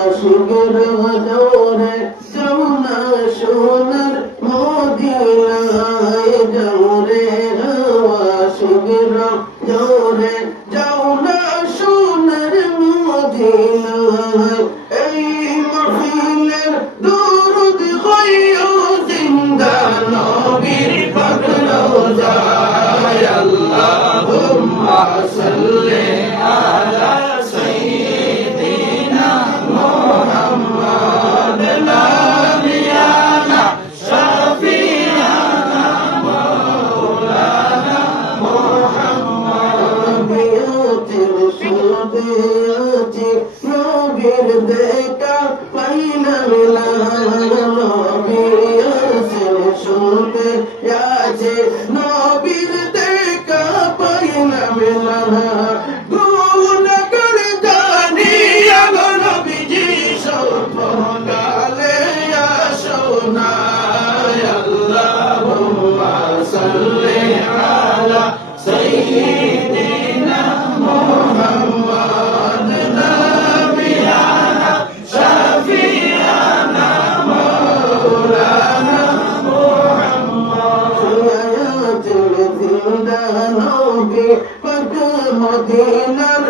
আশিকের দৌড়ে যাও না সোনার মদিনায় যাও রে আশিকের দৌড়ে যাও না সোনার মদিনায় এই মাহফিলের দরুদ গায়ো জিন্দা নবীর পাক রওজায় আল্লাহুম্মা সাল্লি আলা সাইয়্যিদিনা মুহাম্মাদ নাবিয়ানা শাফিয়ানা মাওলানা মুহাম্মদ বিয়াতিল সুবিয়াতি নবীর দেখা পাইনা নবিয়াতিল সুবিয়াতি নবীর দেখা পাইনা গুনাহগার জানিয়া গো নবীজি সপনালে আসোনা আল্লাহুম্মা সাল্লি আলা সাইয়্যিদিনা মুহাম্মাদ নাবিয়ানা শাফিয়ানা মাওলানা মুহাম্মদ হায়াতুল জিন্দা নবী পাক মদিনার